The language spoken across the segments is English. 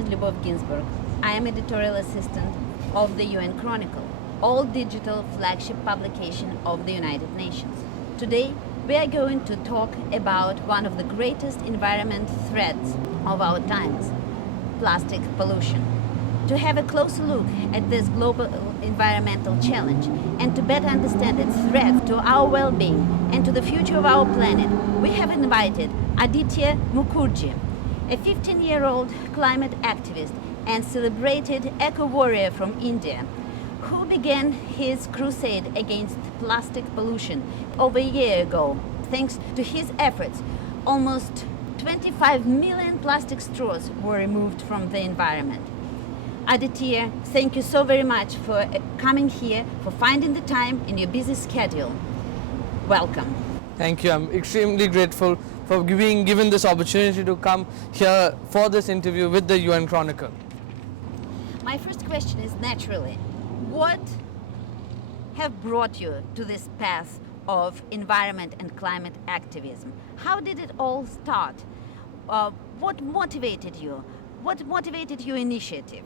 is Lyubov Ginzburg. I am editorial assistant of the UN Chronicle, all digital flagship publication of the United Nations. Today, we are going to talk about one of the greatest environment threats of our times, plastic pollution. To have a closer look at this global environmental challenge and to better understand its threat to our well-being and to the future of our planet, we have invited Aditya Mukarji, a 15-year-old climate activist and celebrated eco-warrior from India, who began his crusade against plastic pollution over a year ago. Thanks to his efforts, almost 25 million plastic straws were removed from the environment. Aditya, thank you so very much for coming here, for finding the time in your busy schedule. Welcome. Thank you. I'm extremely grateful for being given this opportunity to come here for this interview with the UN Chronicle. My first question is naturally, what have brought you to this path of environment and climate activism? How did it all start? What motivated you? What motivated your initiative?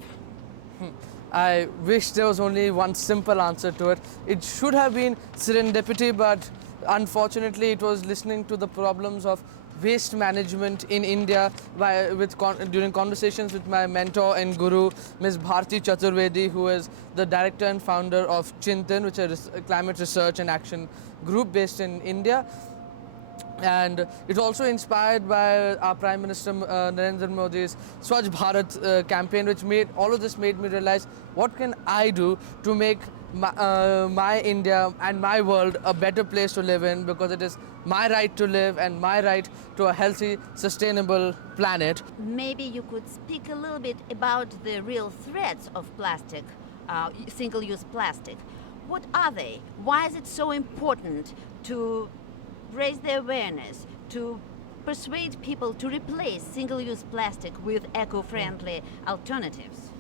I wish there was only one simple answer to it. It should have been serendipity, but unfortunately it was listening to the problems of waste management in India during conversations with my mentor and guru, Ms. Bharti Chaturvedi, who is the director and founder of Chintan, which is a climate research and action group based in India. And it's also inspired by our Prime Minister Narendra Modi's Swachh Bharat campaign, which made me realize what can I do to make my India and my world a better place to live in, because it is my right to live and my right to a healthy, sustainable planet. Maybe you could speak a little bit about the real threats of plastic, single-use plastic. What are they? Why is it so important to raise the awareness, to persuade people to replace single-use plastic with eco-friendly alternatives?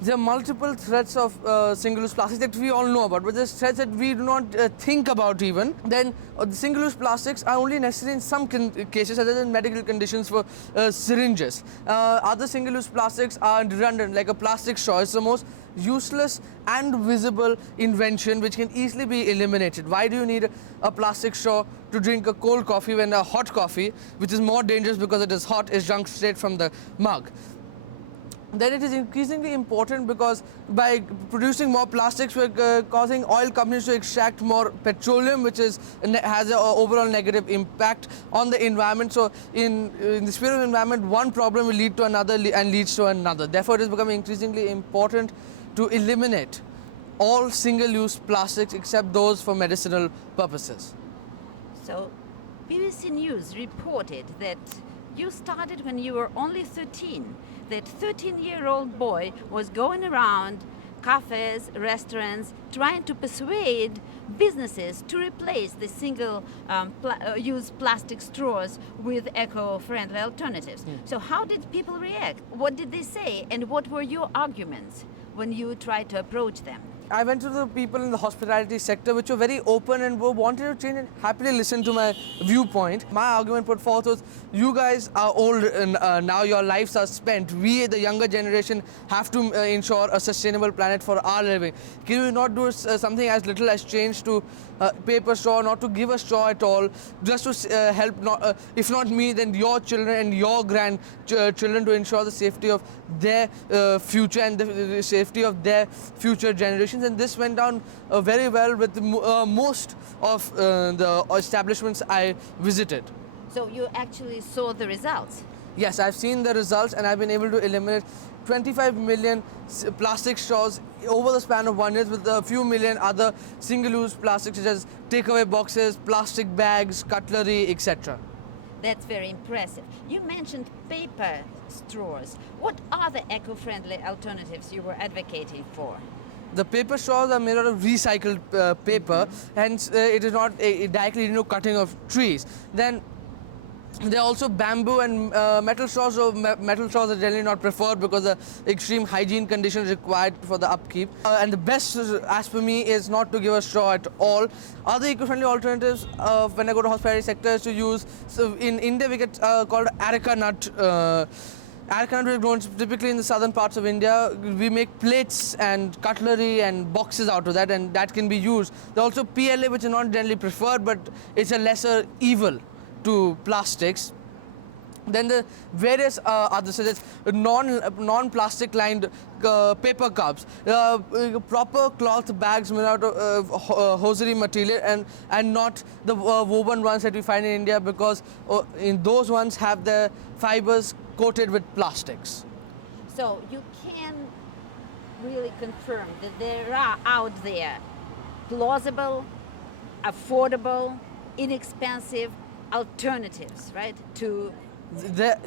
There are multiple threats of single-use plastics that we all know about, but there's threats that we do not think about even. Then the single-use plastics are only necessary in some cases, other than medical conditions for syringes. Other single-use plastics are redundant, like a plastic straw. It's the most useless and visible invention which can easily be eliminated. Why do you need a plastic straw to drink a cold coffee when a hot coffee, which is more dangerous because it is hot, is drunk straight from the mug? Then it is increasingly important because by producing more plastics, we're causing oil companies to extract more petroleum, which has an overall negative impact on the environment. So in the spirit of the environment, one problem will lead to another and leads to another. Therefore, it is becoming increasingly important to eliminate all single-use plastics except those for medicinal purposes. So BBC News reported that you started when you were only 13. That 13-year-old boy was going around cafes, restaurants, trying to persuade businesses to replace the single-use plastic straws with eco-friendly alternatives. So how did people react? What did they say? And what were your arguments when you tried to approach them? I went to the people in the hospitality sector, which were very open and wanted to change and happily listen to my viewpoint. My argument put forth was, you guys are old and now, your lives are spent. We, the younger generation, have to ensure a sustainable planet for our living. Can you not do something as little as change to paper straw, not to give a straw at all, just to help, if not me, then your children and your grandchildren, to ensure the safety of their future and the safety of their future generations. And this went down very well with most of the establishments I visited. So you actually saw the results? Yes, I've seen the results, and I've been able to eliminate 25 million plastic straws over the span of 1 year, with a few million other single-use plastics such as takeaway boxes, plastic bags, cutlery, etc. That's very impressive. You mentioned paper straws. What are the eco-friendly alternatives you were advocating for? The paper straws are made out of recycled paper, hence it is not directly cutting of trees. Then there are also bamboo and metal straws. So metal straws are generally not preferred because the extreme hygiene conditions required for the upkeep. And the best, as per me, is not to give a straw at all. Other eco-friendly alternatives when I go to hospitality sector is to use. So in India we get called areca nut Arecanut is grown typically in the southern parts of India. We make plates and cutlery and boxes out of that, and that can be used. There are also PLA, which is not generally preferred, but it's a lesser evil to plastics. Then the various other, such as non-plastic lined paper cups, proper cloth bags made out of hosiery material, and not the woven ones that we find in India, because in those ones have the fibers coated with plastics. So you can really confirm that there are out there plausible, affordable, inexpensive alternatives, right, to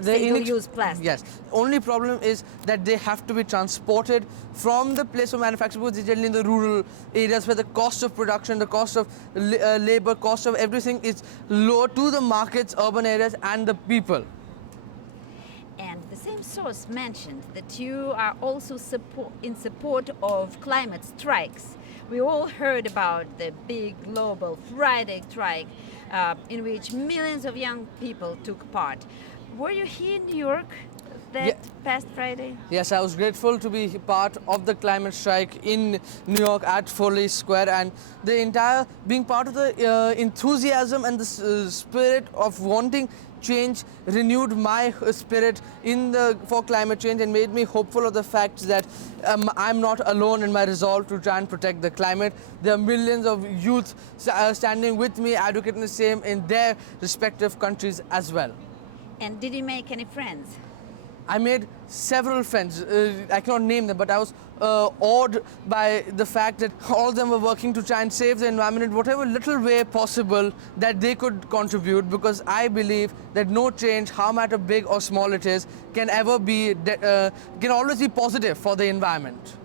single-use plastic. Yes. Only problem is that they have to be transported from the place of manufacture, which is generally in the rural areas where the cost of production, the cost of labor, cost of everything is low to the markets, urban areas, and the people. And the same source mentioned that you are also in support of climate strikes. We all heard about the big global Friday strike in which millions of young people took part. Were you here in New York that past Friday? Yes, I was grateful to be part of the climate strike in New York at Foley Square, and the entire being part of the enthusiasm and the spirit of wanting change renewed my spirit for climate change, and made me hopeful of the fact that I'm not alone in my resolve to try and protect the climate. There are millions of youth standing with me, advocating the same in their respective countries as well. And did you make any friends? I made several friends. I cannot name them, but I was awed by the fact that all of them were working to try and save the environment in whatever little way possible that they could contribute, because I believe that no change, how matter big or small it is, can ever be, can always be positive for the environment.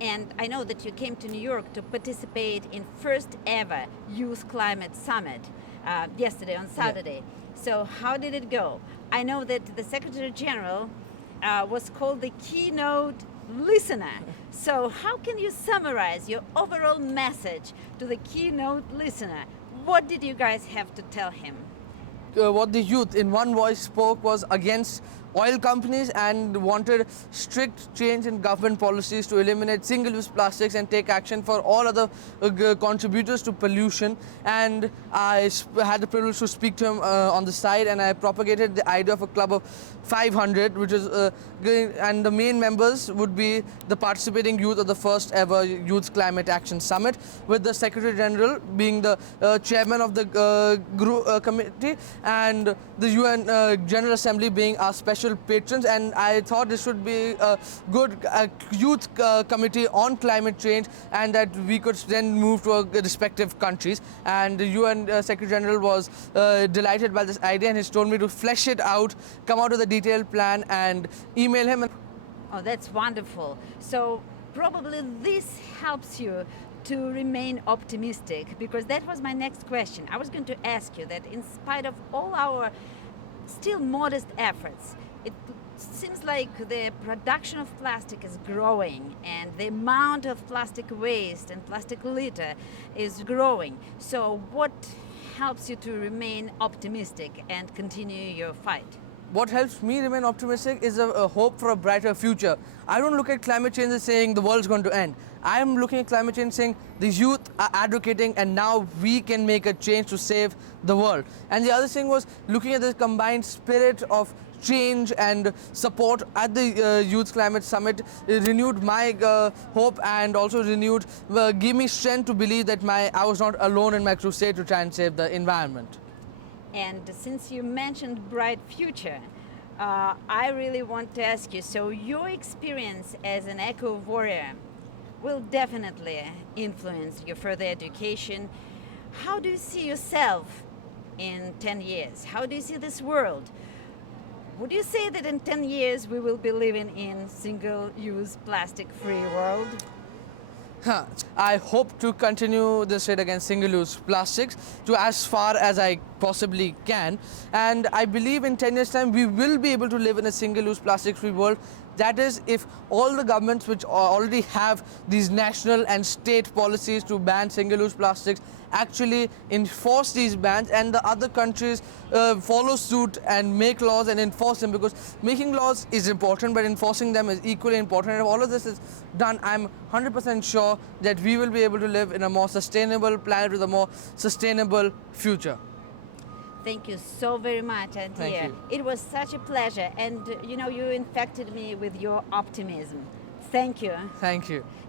And I know that you came to New York to participate in first ever Youth Climate Summit yesterday on Saturday. Yeah. So how did it go? I know that the Secretary General was called the keynote listener. So how can you summarize your overall message to the keynote listener? What did you guys have to tell him? What the youth in one voice spoke was against oil companies and wanted strict change in government policies to eliminate single-use plastics and take action for all other contributors to pollution. And I had the privilege to speak to him on the side, and I propagated the idea of a club of 500, which is and the main members would be the participating youth of the first ever Youth Climate Action Summit, with the Secretary General being the chairman of the committee, and the UN General Assembly being our special patrons. And I thought this should be a good youth committee on climate change, and that we could then move to our respective countries. And the UN Secretary General was delighted by this idea, and he's told me to flesh it out, come out with a detailed plan, and email him. Oh, that's wonderful. So probably this helps you to remain optimistic, because that was my next question. I was going to ask you that in spite of all our still modest efforts, it seems like the production of plastic is growing, and the amount of plastic waste and plastic litter is growing. So what helps you to remain optimistic and continue your fight? What helps me remain optimistic is a hope for a brighter future. I don't look at climate change as saying the world's going to end. I am looking at climate change saying the youth are advocating, and now we can make a change to save the world. And the other thing was looking at the combined spirit of change and support at the Youth Climate Summit. It renewed my hope, and also gave me strength to believe that I was not alone in my crusade to try and save the environment. And since you mentioned bright future, I really want to ask you, so your experience as an eco warrior will definitely influence your further education. How do you see yourself in 10 years? How do you see this world? Would you say that in 10 years we will be living in single-use plastic-free world? I hope to continue this fight against single-use plastics to as far as I possibly can, and I believe in 10 years' time we will be able to live in a single-use plastic-free world. That is, if all the governments which already have these national and state policies to ban single-use plastics actually enforce these bans and the other countries follow suit and make laws and enforce them, because making laws is important but enforcing them is equally important. And if all of this is done, I'm 100% sure that we will be able to live in a more sustainable planet with a more sustainable future. Thank you so very much, Aditya. Thank you. It was such a pleasure, and you know, you infected me with your optimism. Thank you. Thank you.